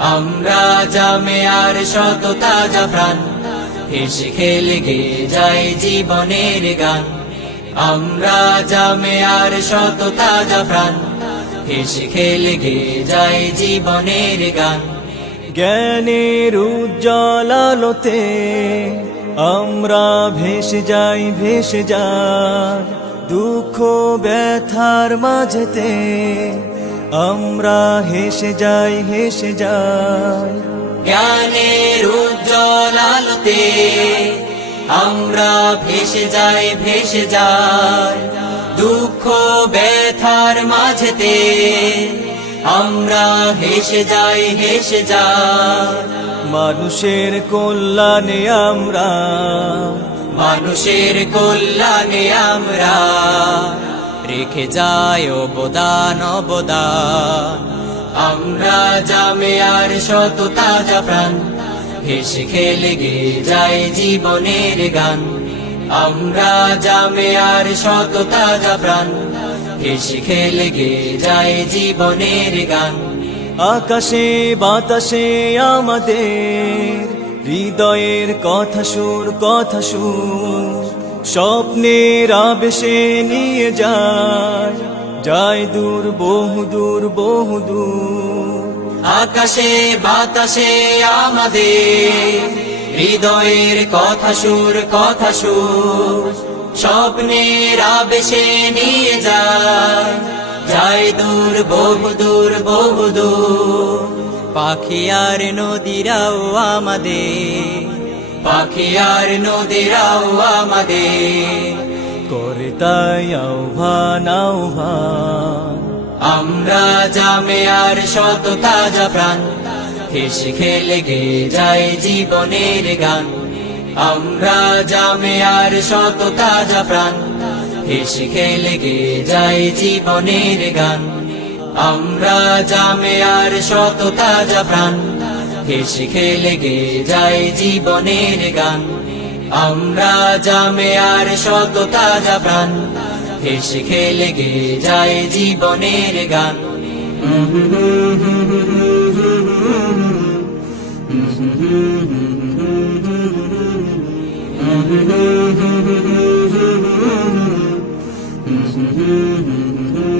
আমরা জামে আর শত তাজা প্রাণ, হেসে খেলে গে যাই জীবনের গান। আমরা জামে আর শত তাজা প্রাণ, হেসে খেলে গে যাই জীবনের গান। জ্ঞানের উজ্জ্বল আলোতে আমরা ভেসে যাই ভেসে যাই, দুঃখ ব্যথার মাঝেতে আমরা হেসে যাই হেসে যাই। জ্ঞানের উজ্জ্বল আলোতে আমরা ভেসে যাই ভেসে যাই। দুঃখ ব্যথার মাঝেতে আমরা হেসে যাই হেসে যাই। মানুষের কল্যাণে আমরা মানুষের কল্যাণে আমরা রেখে যাই অবদান অবদান। আমরা জামে আর শত তাজা প্রাণ হেসে খেলে গে যাই জীবনের গান। আমরা জামে আর শত তাজা প্রাণ হেসে খেলে গে যাই জীবনের গান। আকাশে, বাতাসে আমাদের হৃদয়ের কথা সুর কথা সুর। স্বপ্নের আবেশে নিয়ে যায় যায় দূর, বহু দূর বহু দূর। আকাশে, বাতাসে আমাদের হৃদয়ের কথা সুর কথা সুর। স্বপ্নের আবেশে নিয়ে যায় যায় দূর, বহু দূর বহু দূর। পাখি আর নদীরাও আমাদের পাখি আর নদীরাও আমাদের। করে তাই আহ্বান আহ্বান। আমরা জামে আর শত তাজা প্রাণ। হেসে খেলে গে যাই জীবনের গান। আমরা জামে আর শত তাজা প্রাণ। হেসে খেলে গে যাই জীবনের গান। আমরা জামে আর শত তাজা প্রাণ। হেসে খেলে গে যাই জীবনের গান। আমরা জামে আর শত তাজা প্রাণ। হেসে খেলে গে যায় জীবনের গান। la